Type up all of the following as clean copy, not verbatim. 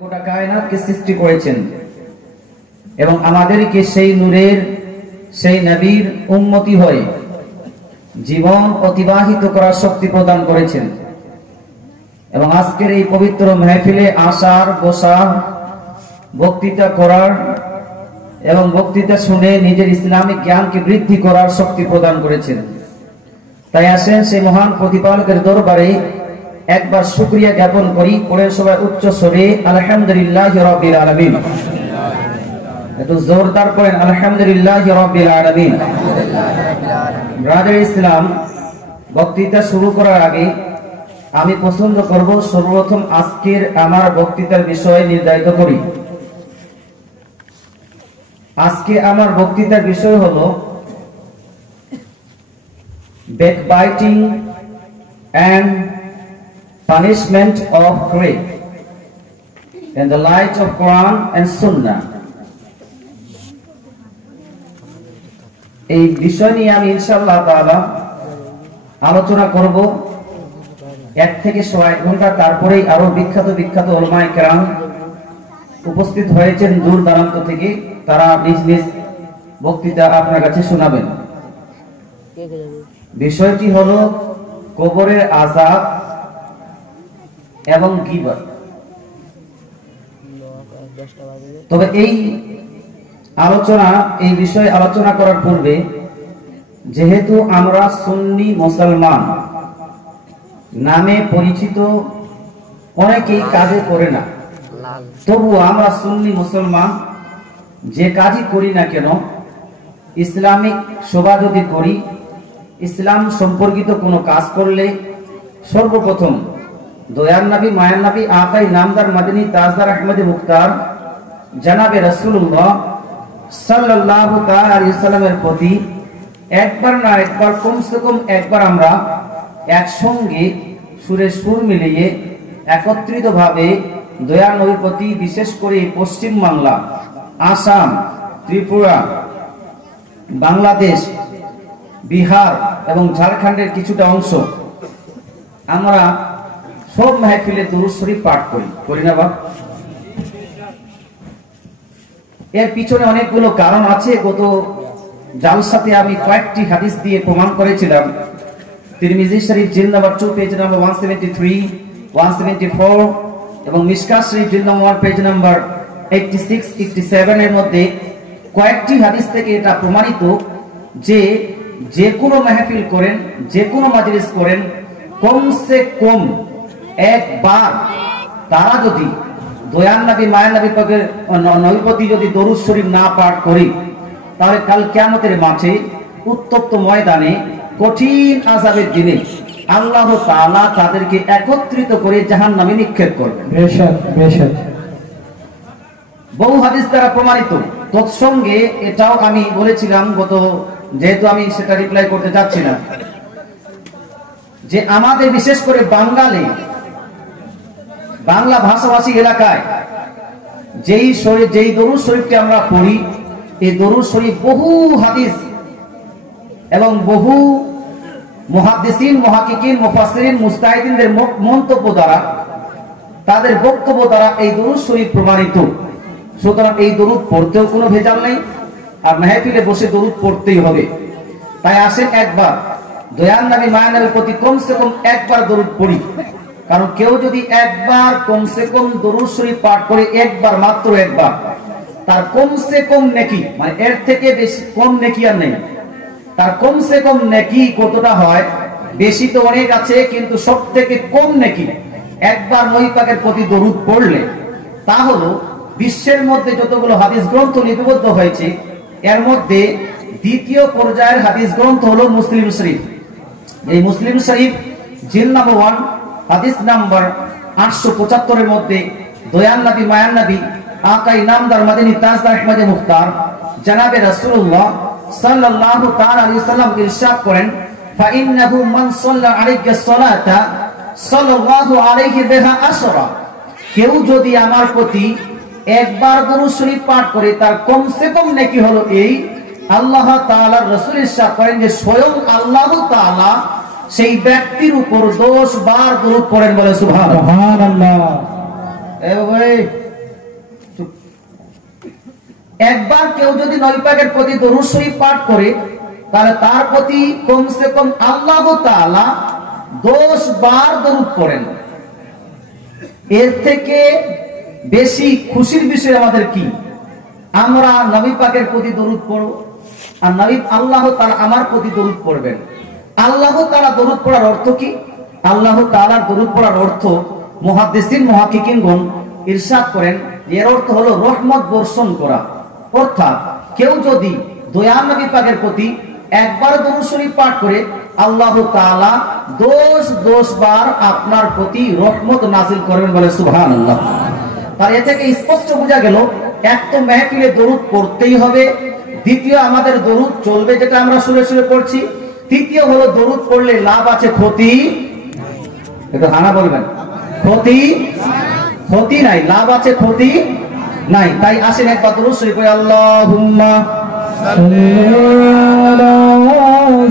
গোটা কায়নাতকে সৃষ্টি করেছেন এবং আমাদেরকে সেই নূরের সেই নবীর উম্মতি হয়ে জীবন অতিবাহিত করার শক্তি প্রদান করেছেন। এবং আজকের এই পবিত্র মাহফিলে আসার, বসার, বক্তৃতা করার এবং বক্তৃতা শুনে নিজের ইসলামিক জ্ঞানকে বৃদ্ধি করার শক্তি প্রদান করেছেন। তাই আসেন সেই মহান প্রতিপালকের দরবারে একবার শুকরিয়া জ্ঞাপন করি। পরে সবাই উচ্চ স্বরে আলহামদুলিল্লাহি রাব্বিল আলামিন। একটু জোরদার করেন আলহামদুলিল্লাহি রাব্বিল আলামিন। ব্রাদার ইসলাম, বক্তৃতা শুরু করার আগে আমি পছন্দ করব সর্বপ্রথম আজকের আমার বক্তৃতার বিষয় নির্ধারিত করি। আজকে আমার বক্তৃতার বিষয় হলো backbiting and punishment of greed in the light of Quran and Sunnah। এই বিষয় নিয়ে আমি ইনশাআল্লাহ তাআলা আলোচনা করব 1 থেকে 1.5 ঘন্টা। তারপরেই আরো বিখ্যাত উলামায়ে কেরাম উপস্থিত হয়েছেন দূর দূরান্ত থেকে, তারা নিজ নিজ বক্তৃতা আপনার কাছে শোনাবেন। বিষয়টি হলো কবরের আযাব এবং গীবত। তবে এই বিষয়ে আলোচনা করার পূর্বে, যেহেতু আমরা সুন্নি মুসলমান নামে পরিচিত, অনেকেই কাজে করে না, তবু আমরা সুন্নি মুসলমান যে কাজই করি না কেন, ইসলামিক শোভা যদি করি, ইসলাম সম্পর্কিত কোনো কাজ করলে সর্বপ্রথম দয়ার নবী, মায়ার নবী, আকাই নামদার মাদানী তাজদার আহমদে মুখতার জনাবে রাসূলুল্লাহ সাল্লাল্লাহু তাআলা আলাইহি ওয়াসাল্লামের প্রতি একবার না একবার, কমসে কম একবার আমরা একসঙ্গে সুরে সুর মিলিয়ে একত্রিতভাবে দয়ার নবীর প্রতি, বিশেষ করে পশ্চিম বাংলা, আসাম, ত্রিপুরা, বাংলাদেশ, বিহার এবং ঝাড়খণ্ডের কিছুটা অংশ আমরা সব মাহফিলে দুরূদ শরীফ পাঠ করি না? এর পিছনে অনেকগুলো কারণ আছে। গত জালসাতে আমি কয়েকটি হাদিস দিয়ে প্রমাণ করেছিলাম। তিরমিজি শরীফ জিলদ নাম্বার 2 পেজ নাম্বার 173, 174 এবং মিশকাত শরীফ জিলদ নাম্বার 1 পেজ নাম্বার 86, 87 এর মধ্যে কয়েকটি হাদিস থেকে এটা প্রমাণিত যে কোনো মাহফিল করেন, যে কোনো মাজলিস করেন, কমসে কম একবার তারা যদি দয়ার নবী, মায়ার নবী পাকের নবীর প্রতি যদি দরুদ শরীফ না পাঠ করি, তাহলে কাল কিয়ামতের মাঠে, উত্তপ্ত ময়দানে, কঠিন আযাবের দিনে আল্লাহ তাআলা তাদেরকে একত্রিত করে জাহান্নামে নিক্ষেপ করবেন। বেশক বহু হাদিস দ্বারা প্রমাণিত। তৎসঙ্গে এটাও আমি বলেছিলাম যেহেতু আমি সেটা রিপ্লাই করতে যাচ্ছি না, যে আমাদের বিশেষ করে বাংলা ভাষাভাষী এলাকায় যেই দরুদ শরীফটি আমরা পড়ি, এই দরুদ শরীফ বহু হাদিস এবং বহু মুহাদ্দিসিন, মুহাক্কিকিন, মুফাসসিরিন, মুজতাহিদিনদের মন্তব্য দ্বারা, তাদের বক্তব্য দ্বারা এই দরুদ শরীফ প্রমাণিত। সুতরাং এই দরুদ পড়তেও কোনো ভেজাল নেই, আর মাহফিলে বসে দরুদ পড়তেই হবে। তাই আসেন একবার দয়ার নবী, মায়ার নবীর প্রতি কমসে কম একবার দরুদ পড়ি। কারণ কেউ যদি একবার কমসে কম দরুদ শরীফ পাঠ করে, একবার, মাত্র একবার, তার কমসে কম নেকি, মানে এর থেকে বেশি কম নেকি আর নেই। তার কমসে কম নেকি কতটা হয়? বেশি তো অনেক আছে, কিন্তু সব থেকে কম নেকি একবার নবী পাকের প্রতি দরুদ পড়লে। তা হলো বিশ্বের মধ্যে যতগুলো হাদিস গ্রন্থ লিপিবদ্ধ হয়েছে, এর মধ্যে দ্বিতীয় পর্যায়ের হাদিস গ্রন্থ হলো মুসলিম শরীফ। এই মুসলিম শরীফ জিলদ নাম্বার 1 হাদিস নাম্বার 875 এর মধ্যে দয়ার নবী, মায়ার নবী, আকাই নামদার মাদানী তাজদার আহমদে মুখতার জনাবে রাসূলুল্লাহ সাল্লাল্লাহু তাআলা আলাইহি ওয়াসাল্লাম ইরশাদ করেন, ফাইন্নাহু মান সাল্লা আলাইকা সালাতা সাল্লাল্লাহু আলাইহি বিহা আশরা। কেউ যদি আমার প্রতি একবার দরুদ শরীফ পাঠ করে, তার কমসে কম নেকি হলো এই। আল্লাহ তাআলার রাসূল ইরশাদ করেন যে স্বয়ং আল্লাহ তাআলা সেই ব্যক্তির উপর 10 বার দরুদ পড়েন, বলে সুবহানাল্লাহ। একবার কেউ যদি নবী পাকের প্রতি দরুদ শরীফ পাঠ করে তাহলে তার প্রতি কমসে কম আল্লাহ তাআলা 10 বার দরুদ পড়েন। এর থেকে বেশি খুশির বিষয় আমাদের কি? আমরা নবী পাকের প্রতি দরুদ পড়ব আর নবী আল্লাহ তাআলা আমার প্রতি দরুদ পড়বেন। আল্লাহ তাআলা দরুদ পড়ার অর্থ কি? আল্লাহ তাআলার দরুদ পড়ার অর্থ মুহাদ্দিসিন মুহাক্কিকিনগণ ইরশাদ করেন, এর অর্থ হলো রহমত বর্ষণ করা। অর্থাৎ কেউ যদি দয়াল নবী পাকের প্রতি একবার দরুদ শরীফ পাঠ করে আল্লাহ তাআলা 10 বার আপনার প্রতি রহমত নাযিল করবেন, বলে সুবহানাল্লাহ। তার এ থেকে স্পষ্ট বোঝা গেল, এক তো মাহফিলে দরুদ পড়তেই হবে, দ্বিতীয় আমাদের দরুদ চলবে যেটা আমরা সুরে সুরে পড়ছি, তৃতীয় হলো দরুদ পড়লে লাভ আছে ক্ষতি, একটু হানা বলবেন, ক্ষতি নাই, লাভ আছে ক্ষতি নাই। তাই আসেন একবার দরুদ শরীফ পড়ি, আল্লাহুম্মা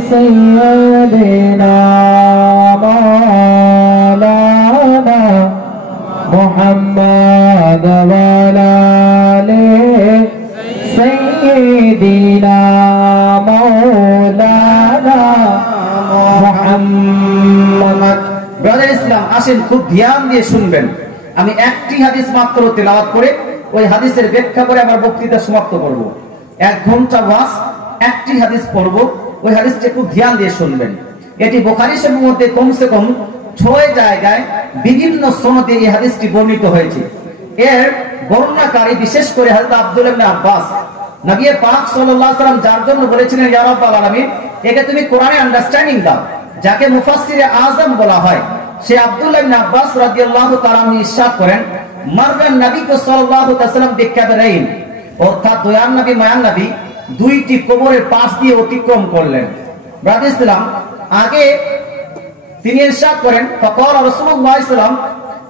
সাইয়্যিদিনা মাওলানা মুহাম্মদ ওয়া আলা আলি সাইয়্যিদিনা মাওলানা মুহাম্মদ। ব্রাদার ইসলাম, আসেন খুব ধ্যান দিয়ে শুনবেন। আমি একটি হাদিস মাত্র তেলাওয়াত করে ওই হাদিসের ব্যাখ্যা করে আমার বক্তৃতা সমাপ্ত করব। 1 ঘন্টা ওয়াজ, একটি হাদিস পড়ব, ওই হাদিসটা খুব ধ্যান দিয়ে শুনবেন। এটি বুখারী শরীফের মধ্যে কমসে কম 6 জায়গায় বিভিন্ন সনদে এই হাদিসটি বর্ণিত হয়েছে। এর বর্ণনাকারী বিশেষ করে হযরত আব্দুল্লাহ ইবনে আব্বাস, নবী পাক সাল্লাল্লাহু আলাইহি ওয়াসাল্লাম যার জন্য বলেছিলেন, ইয়া রাব্বাল আলামিন, একে তুমি কোরআনে আন্ডারস্ট্যান্ডিং দাও, যাকে মুফাসসিরে আযম বলা হয়, সে আব্দুল্লাহ ইবনে আব্বাস রাদিয়াল্লাহু তাআলা আনহু ইরশাদ করেন, মাররান নবী সাল্লাল্লাহু আলাইহি ওয়াসাল্লাম বিকাবরাইন, অর্থাৎ দয়ার নবী মায়ার নবী দুইটি কবরের পাশ দিয়ে অতিক্রম করলেন। ব্রাদার ইসলাম, আগে তিনি ইরশাদ করেন, ফাকাল রাসূলুল্লাহ সাল্লাল্লাহু আলাইহি ওয়াসাল্লাম,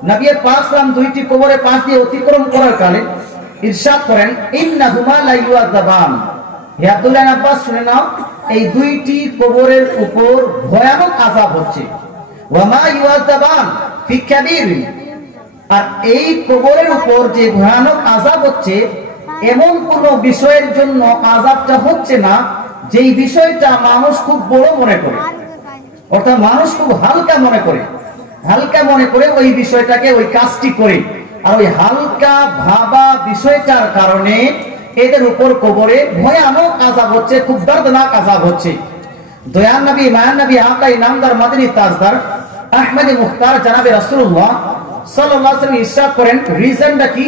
নবী পাক সাল্লাম দুইটি কবরের পাশ দিয়ে অতিক্রম করার কালে ইরশাদ করেন, ইন্নাহুমা লা ইউআযাবান। হে আব্দুল্লাহ ইবনে আব্বাস, শুনে নাও, এই দুইটি কবরের উপর ভয়ানক আযাব হচ্ছে। ওয়া মা ইউআযাবান ফি কাবীর, আর এই কবরের উপর যে ভয়ানক আযাব হচ্ছে, এমন কোন বিষয়ের জন্য আযাবটা হচ্ছে না যেই বিষয়টা মানুষ খুব বড় মনে করে, অর্থাৎ মানুষ খুব হালকা মনে করে ওই বিষয়টাকে, ওই কাজটি করে। আর ওই হালকা ভাবা বিষয়টার কারণে এদের উপর কবরে ভয়ানক আযাব হচ্ছে, খুব দর্দনাক আযাব হচ্ছে। দয়ার নবী মায়ার নবী আকাই নামদার মাদানী তাজদার আহমদে মুখতার জনাবে রাসূলুল্লাহ সাল্লাল্লাহু আলাইহি ওয়াসাল্লাম ইরশাদ করেন, রিজনটা কি,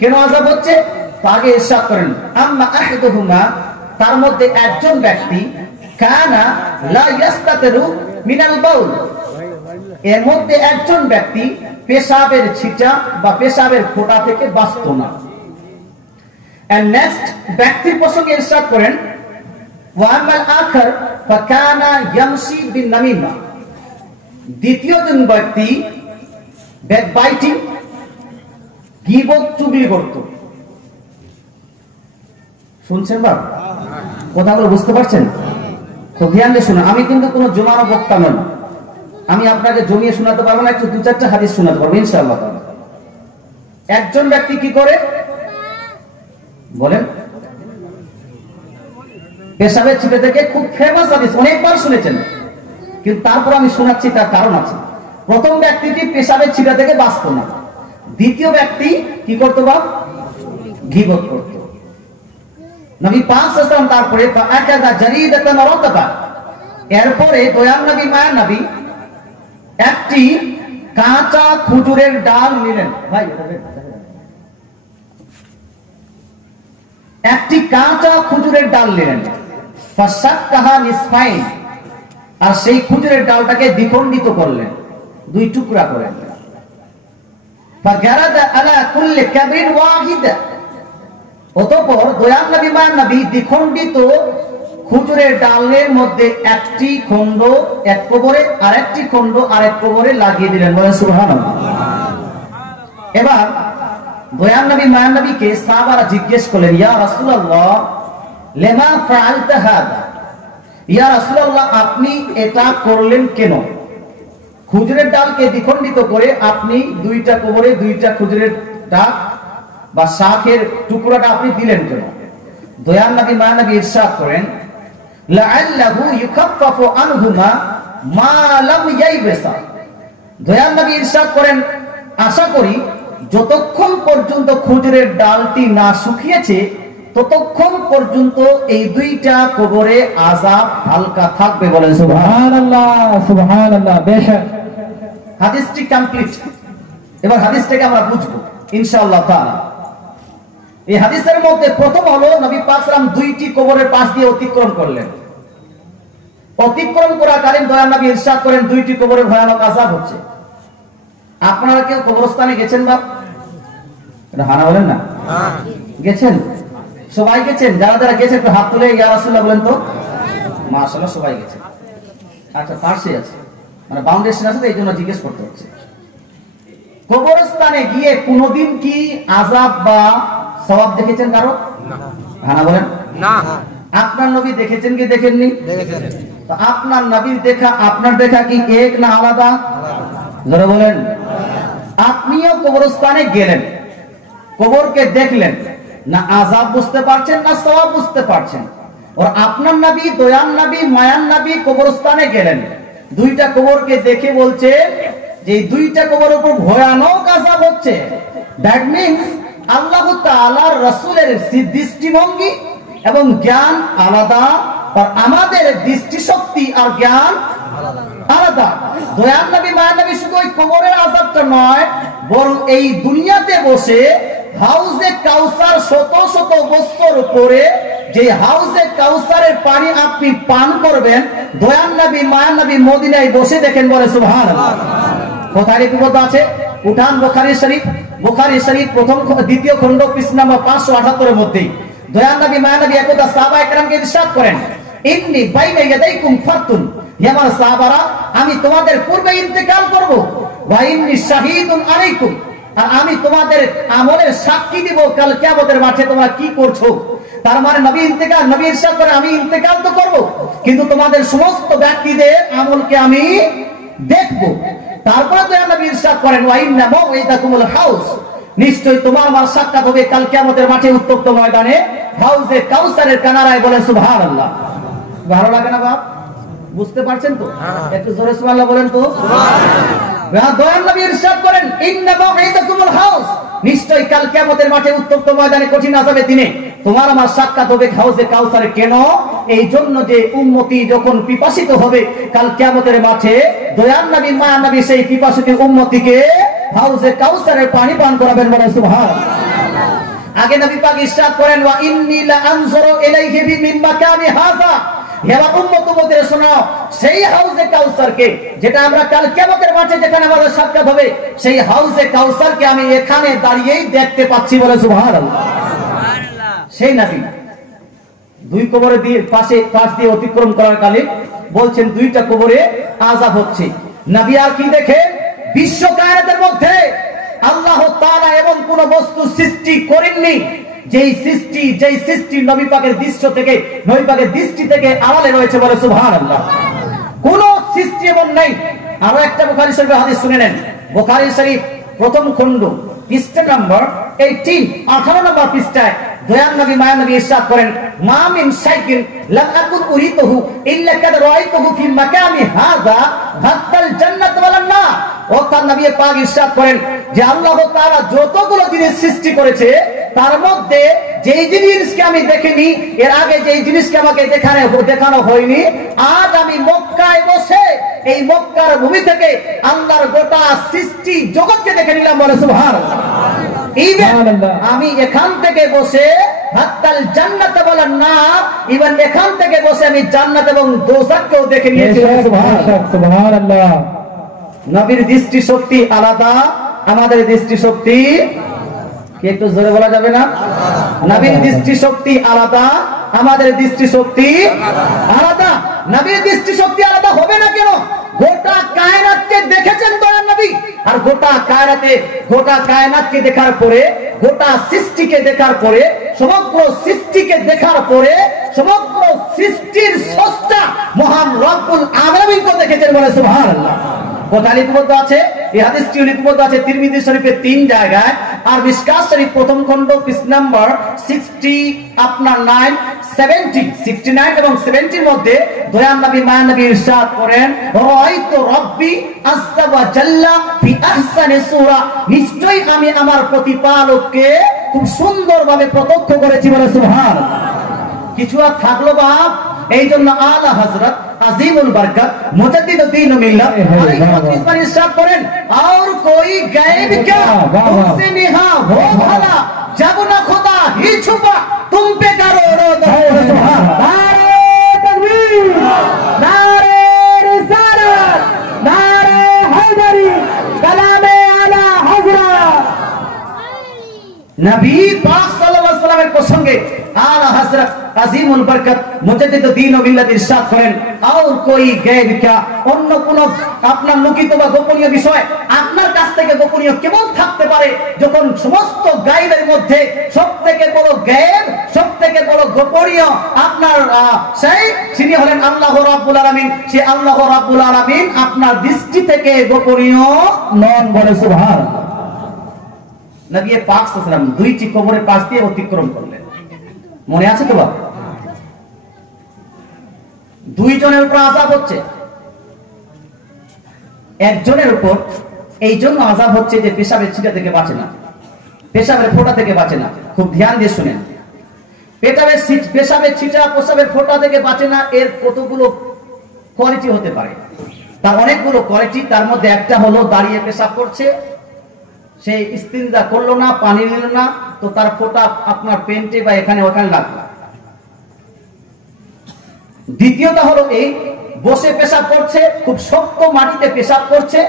কেন আযাব হচ্ছে? তাকে ইরশাদ করেন, আম্মা আহাদুহুমা, তার মধ্যে একজন ব্যক্তি, কানা লা ইস্তাতিরু মিনাল বাউল, এর মধ্যে একজন ব্যক্তি পেশাবের ছিটা বা পেশাবের ফোঁটা থেকে বাঁচত না। এন্ড নেক্সট ব্যক্তির প্রসঙ্গে ইরশাদ করেন, ওয়া আমাল আখার ফাকানা ইয়ামশি বিন নামিমা, দ্বিতীয় জন ব্যক্তি ব্যাকবাইটিং, গীবত, চুগলি করত। শুনছেন বাবা? কথাগুলো বুঝতে পারছেন? তো ধ্যান দিয়ে শুনুন। আমি কিন্তু কোনো জমানো বক্তা নই, আমি আপনাকে জমিয়ে শোনাতে পারবো না, একটু 2-4টা হাদিস শোনাতে পারবো ইনশাআল্লাহ। একজন ব্যক্তি কি করে বলেন, পেশাবের ছিটে থেকে, খুব ফেমাস হাদিস, অনেকবার শুনেছেন, কিন্তু তারপর আমি শোনাচ্ছি, তার কারণ আছে। প্রথম ব্যক্তিটি পেশাবের ছিটা থেকে বাঁচত না, দ্বিতীয় ব্যক্তি কি করতো? বাপ গীবত করত। নবী পাক সাল্লাল্লাহু আলাইহি ওয়াসাল্লাম তারপরে ফাআকাযা জারিদাতান রাতাবা, এরপরে দয়াল নবী মায়ার নবী একটি কাঁচা খেজুরের ডাল নিলেন। ভাই, একটি কাঁচা খেজুরের ডাল নিলেন, ফাসাক্কাহা নিসফাইন, আর সেই খেজুরের ডালটাকে দ্বিখণ্ডিত করলেন, 2 টুকরা করলেন। ফাগারাদা আলা কুল্লি কাবরিন ওয়াহিদা, অতঃপর দয়াল নবী মায়ার নবী দ্বিখণ্ডিত খেজুরের ডালের মধ্যে একটি খণ্ড এক কবরে, আরেকটি খণ্ড আরেক কবরে লাগিয়ে দিলেন, বলেন সুবহানাল্লাহ। এবার দয়াল নবী মায়ার নবীকে সাহাবারা জিজ্ঞেস করলেন, ইয়া রাসূলুল্লাহ লিমা ফাআলতা হাদা, ইয়া রাসূলুল্লাহ আপনি এটা করলেন কেন? খেজুরের ডালকে দ্বিখণ্ডিত করে আপনি 2টা কবরে 2টা খেজুরের ডাল বা শাখের টুকরাটা আপনি দিলেন কেন? দয়াল নবী মায়া নবী ইরশাদ করেন লাআল্লাহু ইউখাফফাফু আনহুমা মা লাম ইয়াইবাসা। দয়াল নবী ইরশাদ করেন আশা করি যতক্ষণ পর্যন্ত খেজুরের ডালটি না শুকিয়েছে ততক্ষণ পর্যন্ত এই দুইটা কবরে আযাব হালকা থাকবে। বলেন সুবহানাল্লাহ সুবহানাল্লাহ। বেশক হাদিসটি কমপ্লিট। এবার হাদিসটাকে আমরা বুঝবো ইনশাআল্লাহ তাআলা। এই হাদিসের মধ্যে প্রথম হলো নবী পাক সাল্লাল্লাহু আলাইহি ওয়াসাল্লাম দুইটি কবরের পাশ দিয়ে অতিক্রম করলেন। অতিক্রম করাকালীন দয়াল নবী ইরশাদ করেন দুইটি কবরে ভয়ানক আযাব হচ্ছে। আপনারা কেউ কবরস্থানে গেছেন বা এটা হানা বলেন না? গেছেন? সবাই গেছেন? যারা যারা গেছেন একটু হাত তুলে ইয়া রাসূলুল্লাহ বলেন তো। মাশাআল্লাহ সবাই গেছেন। আচ্ছা পাশে আছে মানে বাউন্ডেশন আছে তো এই জন্য জিজ্ঞেস করতে হচ্ছে। কবরস্থানে গিয়ে কোনদিন কি আযাব বা সওয়াব দেখেছেন কারো? হানা বলেন না। আপনার নবী দেখেছেন কি দেখেননি? দেখেছেন। তো আপনার নবীর দেখা আপনার দেখা কি এক না আলাদা? জোরে বলেন। আপনিও কবরস্থানে গেলেন, কবরকে দেখলেন, না আযাব বুঝতে পারছেন না সওয়াব বুঝতে পারছেন। আর আপনার নবী দয়াল নবী মায়ান নবী কবরস্থানে গেলেন, দুইটা কবরকে দেখে বলছে যে দুইটা কবরের উপর ভয়ানক আযাব হচ্ছে। দ্যাট মিন্স আল্লাহ তাআলার রাসূলের দৃষ্টিভঙ্গি এবং জ্ঞান আলাদা, আর আমাদের দৃষ্টিশক্তি আর জ্ঞান আলাদা। দয়াল নবী মায়ান নবী শুধু ওই কবরের আযাবটা নয়, বরং এই দুনিয়াতে বসে হাউজে কাউসার শত শত বছর পরে যে হাউজে কাউসারের পানি আপনি পান করবেন, দয়াল নবী মায়ান নবী মদিনায় বসে দেখেন। বলে সুবহানাল্লাহ। কোথায় লিপিবদ্ধ আছে? উঠান বুখারী শরীফ, বুখারী শরীফ প্রথম দ্বিতীয় খণ্ড পৃষ্ঠা নম্বর 578 এর মধ্যে দয়াল নবী মায়ান নবী একদা সাহাবায়ে কেরামকে ইরশাদ করেন ইন্নী বাইনা ইয়াদাইকুম ফাতুন, হে আমার সাহাবারা আমি তোমাদের পূর্বে ইন্তেকাল করব, ওয়া ইন্নী শাহীদুন আলাইকুম, আর আমি তোমাদের আমলের সাক্ষী দিব কাল কিয়ামতের মাঠে তোমরা কি করছো। তার মানে নবী ইন্তেকাল, নবী ইরশাদ করে আমি ইন্তেকাল তো করব কিন্তু তোমাদের সমস্ত ব্যক্তিদের আমলকে আমি দেখব। তারপরে তো নবী ইরশাদ করেন ওয়া ইন্না মাউইদাকুমুল হাউজ, নিশ্চয়ই তোমার আমার সাক্ষাৎ হবে কাল কিয়ামতের মাঠে উত্তপ্ত ময়দানে হাউজে কাউসারের কিনারায়। বলে সুবহানাল্লাহ। ভালো লাগে না বাপ? বুঝতে পারছেন তো? একটু জোরে সুবহানাল্লাহ বলেন তো। সুবহানাল্লাহ। দয়াল নবী ইরশাদ করেন ইন্না মাউইদাকুমুল হাউজ, নিশ্চয়ই কাল কিয়ামতের মাঠে উত্তপ্ত ময়দানে কঠিন আযাবের দিনে তোমার আমার সাক্ষাৎ হবে হাউজে কাউসারে। কেন? এই জন্য যে উম্মতি যখন পিপাসিত হবে কাল কিয়ামতের মাঠে, দয়াল নবী মায়ান নবী সেই পিপাসিত উম্মতিকে হাউজে কাউসারের পানি পান করাবেন। বলে সুবহানাল্লাহ। আগে নবী পাক ইরশাদ করেন ওয়া ইন্নী লা আনজুরু ইলাইহি মিন মাকানি হাযা, হে উম্মত উম্মতের শোনো, সেই হাউজে কাউসারকে যেটা আমরা কাল কিয়ামতের মাঠে যেখানে আমাদের সাক্ষাৎ হবে, সেই হাউজে কাউসারকে আমি এখানে দাঁড়িয়েই দেখতে পাচ্ছি। বলে সুবহানাল্লাহ। সেই নবী দুই কবরে দিয়ে পাশ দিয়ে অতিক্রম করার কালে বলছেন দুইটা কবরে আযাব হচ্ছে। নবী আর কি দেখে? বিশ্ব কায়নাতের মধ্যে আল্লাহ তাআলা এমন কোন বস্তু সৃষ্টি করেননি যেই সৃষ্টি নবী পাকের দৃশ্য থেকে, নবী পাকের দৃষ্টি থেকে আড়ালে রয়েছে। বলে সুবহানাল্লাহ। কোন সৃষ্টি এমন নেই। আরো একটা বুখারী শরীফের হাদিস শুনে নেন। বুখারী শরীফ প্রথম খণ্ড পৃষ্ঠা নম্বর 18 নম্বর পৃষ্ঠায় দয়াল নবী মায়ান নবী ইরশাদ করেন মা মিন শাইইন লাম আকুন উরিতুহু ইল্লা কাদ রাআইতুহু ফি মাকামি হাযা হাত্তাল জান্নাত ওয়াল নার। অর্থাৎ নবী পাক ইরশাদ করেন যে আল্লাহ তাআলা যতগুলো জিনিস সৃষ্টি করেছে তার মধ্যে যেই জিনিসকে আমি দেখিনি এর আগে, যেই জিনিসকে আমাকে দেখানো হয়নি, আজ আমি মক্কায় বসে এই মক্কার ভূমি থেকে আল্লাহর গোটা সৃষ্টি জগৎকে দেখে নিলাম। বলে সুবহানাল্লাহ। আমি এখান থেকে বসে হাত্তাল জান্নাত ওয়াল নার, ইভেন এখান থেকে বসে আমি জান্নাত এবং দোজখকেও দেখে নিয়েছি। সুবহানাল্লাহ। নবীর দৃষ্টি শক্তি আলাদা, আমাদের দৃষ্টি শক্তি কি একটু জোরে বলা যাবে না? নবীর দৃষ্টি শক্তি আলাদা, আমাদের দৃষ্টি শক্তি আলাদা। নবীর দৃষ্টি শক্তি আলাদা হবে না কেন? গোটা কায়নাতকে দেখেছেন দয়াল নবী, আর গোটা কায়নাতকে দেখার পরে, গোটা সৃষ্টিকে দেখার পরে, সমগ্র সৃষ্টিকে দেখার পরে সমগ্র সৃষ্টির স্রষ্টা মহান রব্বুল আলামিনকে দেখেছেন। বলে সুবহানাল্লাহ। কোথায় লিপিবদ্ধ আছে? এই হাদিসটি লিপিবদ্ধ আছে তিরমিজি শরীফের 3 জায়গায়। আর মিশকাত শরীফ প্রথম খণ্ড পৃষ্ঠা নাম্বার 69 এবং 70 এর মধ্যে দয়াল নবী মায়া নবী ইরশাদ করেন, রাআইতু রাব্বি আযজা ওয়া জাল্লা ফি আহসানি সূরা, নিশ্চয়ই আমি আমার প্রতিপালককে খুব সুন্দরভাবে প্রত্যক্ষ করেছি, বলে সুবহানাল্লাহ। কিছু আর থাকলো বাপ, এই জন্য আলা হযরত আজিমুল বরকত মুজাদ্দিদ দ্বীন ও মিল্লাত ইরশাদ করেন, और कोई गायब क्या उससे नेहा हो भला, जब न खुदा ही छुपा तुम पे करो सुभान। नारे तकबीर, नारे रिसालत, नारे हैदरी, कलामे आला हजरत। नबी पाक सल्लल्लाहु अलैहि वसल्लमेর প্রসঙ্গে आला हजरत আজিমুল বরকত মুজাদ্দিদ দ্বীন ও মিল্লাত ইরশাদ করেন, और कोई गायब क्या, অন্য কোন আপনার লুকিত বা গোপনীয় বিষয় আপনার কাছ থেকে গোপনীয় কেমন থাকতে পারে, যখন সমস্ত গায়বের মধ্যে সবথেকে বড় গায়ব, সবথেকে বড় গোপনীয় আপনার সেই যিনি হলেন আল্লাহ রাব্বুল আলামিন, সে আল্লাহ রাব্বুল আলামিন আপনার দৃষ্টি থেকে গোপনীয় নন, বলে সুবহানাল্লাহ। নবী পাক সাল্লাল্লাহু আলাইহি ওয়াসাল্লাম দুইটি কবরের পাশ দিয়ে অতিক্রম করলেন, মনে আছে তো বাবা? দুইজনের উপর আযাব হচ্ছে, একজনের উপর এই জন্য আযাব হচ্ছে যে পেশাবের ছিটা থেকে বাঁচে না, পেশাবের ফোঁটা থেকে বাঁচে না। খুব ধ্যান দিয়ে শুনেন, পেশাবের ছিটা পেশাবের ফোঁটা থেকে বাঁচে না, এর কতগুলো কোয়ালিটি হতে পারে, তার অনেকগুলো কোয়ালিটি। তার মধ্যে একটা হলো দাঁড়িয়ে পেশাব করছে, সে ইস্তিনজা করলো না, পানি নিল না, তো তার ফোঁটা আপনার পেন্টে বা এখানে ওখানে লাগলো। দ্বিতীয়টা হলো এই বসে পেশাব করছে, খুব শক্ত মাটিতে পেশাব করছে,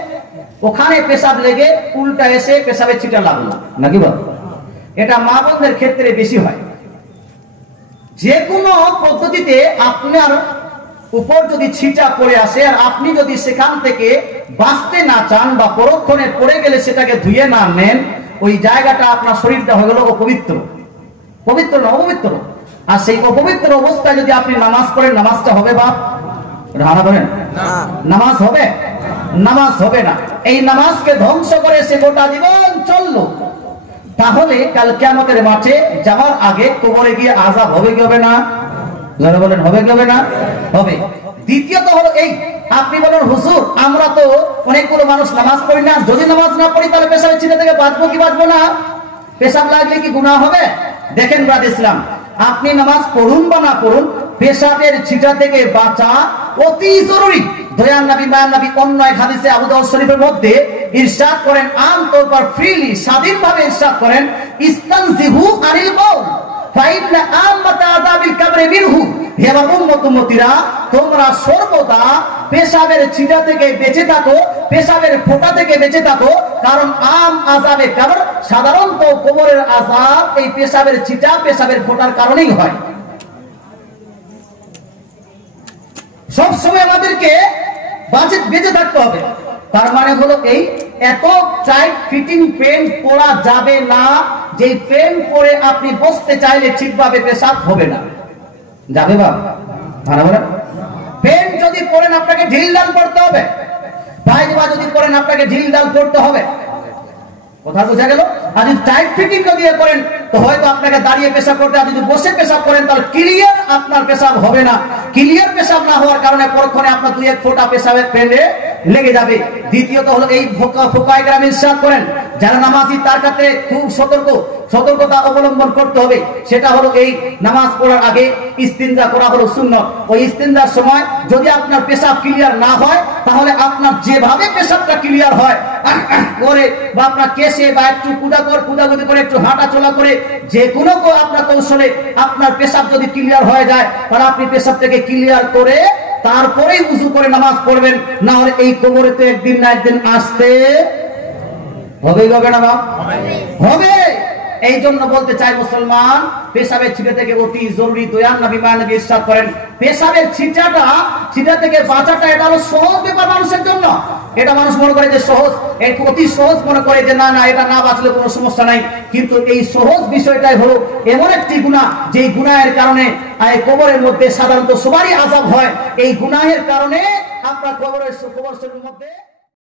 ওখানে পেশাব লেগে উল্টা এসে পেশাবের ছিটা লাগলো, নাকি বল? এটা মা বোনদের ক্ষেত্রে বেশি হয়। যে কোনো পদ্ধতিতে আপনার উপর যদি ছিটা পড়ে আসে আর আপনি যদি সেখান থেকে বাঁচতে না চান বা পরক্ষণে পড়ে গেলে সেটাকে ধুয়ে না নেন, ওই জায়গাটা আপনার শরীরটা হয়ে গেল অপবিত্র, পবিত্র না অপবিত্র। আর সেই অপবিত্র অবস্থায় যদি আপনি নামাজ পড়েন, নামাজটা হবে বাপ? নামাজ হবে? নামাজ হবে না। এই নামাজকে ধ্বংস করে সে গোটা জীবন চললো, তাহলে কাল কিয়ামতের মাঠে যাওয়ার আগে কবরে গিয়ে আযাব হবে কি হবে না? যারা বলেন হবে কি হবে না? হবে। দ্বিতীয়ত হলো এই, আপনি বলেন হুজুর আমরা তো অনেকগুলো মানুষ নামাজ পড়ি না, যদি নামাজ না পড়ি তাহলে পেশাবের ছিটা থেকে বাঁচবো কি বাঁচবো না? পেশাব লাগলে কি গুনাহ হবে? দেখেন ব্রাদ ইসলাম, আপনি নামাজ পড়ুন বা না পড়ুন, পেশাবের ছিটা থেকে বাঁচা অতি জরুরি। দয়াল নবী মায়ান নবী অন্য এক হাদিসে আবু দাউদ শরীফের মধ্যে ইরশাদ করেন, আমতৌর পর ফ্রিলি স্বাধীনভাবে ইরশাদ করেন, ইস্তানজিহু আনিল বাউল ফাইন্না আমমাতা আযাবিল কবরি মিনহু। হে আমার উম্মত উম্মতিরা, তোমরা সর্বদা পেশাবের ছিটা থেকে বেঁচে থাকো, পেশাবের ফোঁটা থেকে বেঁচে থাকো, কারণ আম আযাবে কবর, সাধারণত কবরের আযাব এই পেশাবের ছিটা পেশাবের ফোঁটার কারণেই হয়। সব সময় আমাদেরকে বেঁচে থাকতে হবে। তার মানে হলো এই, এত টাইট ফিটিং প্যান্ট পরা যাবে না যে প্যান্ট পরে আপনি বসতে চাইলে ঠিকভাবে পেশাব হবে না, যাবে বাবা? প্যান্ট যদি পরেন আপনাকে ঢিলঢাল পড়তে হবে, পায়জামা যদি পরেন আপনাকে ঢিলঢাল পড়তে হবে, কথা বোঝা গেল? আর যদি টাইট ফিটিং দিয়ে করেন তো হয়তো আপনাকে দাঁড়িয়ে পেশাব করতে, আর যদি বসে পেশাব করেন তাহলে ক্লিয়ার আপনার পেশাব হবে না। ক্লিয়ার পেশাব না হওয়ার কারণে পরক্ষণে আপনার দুই এক ফোঁটা পেশাবের পেন্ডে লেগে যাবে। দ্বিতীয়ত হলো এই ফুকাহায়ে কেরাম ইরশাদ করেন, যারা নামাজি তার ক্ষেত্রে খুব সতর্কতা অবলম্বন করতে হবে। সেটা হলো এই, নামাজ পড়ার আগে ইস্তিনজা করা হলো সুন্নাত। ওই ইস্তিনজার সময় যদি আপনার পেশাব ক্লিয়ার না হয়, তাহলে আপনার যেভাবে পেশাবটা ক্লিয়ার হয় করে বা আপনার কেশে বা একটু কুদাকুদি করে একটু হাঁটা চলা করে যে কোনো আপনার কৌশলে আপনার পেশাব যদি ক্লিয়ার হয়ে যায়, তাহলে আপনি পেশাবটাকে ক্লিয়ার করে তারপরেই উযু করে নামাজ পড়বেন, না হলে এই কবরে তো একদিন না একদিন আসতে হবে না বাবা? হবে। এই জন্য বলতে চাই মুসলমান, পেশাবের ছিটা থেকে অতি জরুরি। দয়াল নবী মায়া নবী ইরশাদ করেন, পেশাবের ছিটা থেকে বাঁচাটা এটা হলো সহজ ব্যাপার মানুষের জন্য। এটা মানুষ মনে করে যে সহজ, অতি সহজ মনে করে যে না এটা না বাঁচলে কোনো সমস্যা নাই। কিন্তু এই সহজ বিষয়টাই হলো এমন একটি গুনাহ, যেই গুনাহের কারণে কবরের মধ্যে সাধারণত সবারই আযাব হয়। এই গুনাহের কারণে আপনার কবরের মধ্যে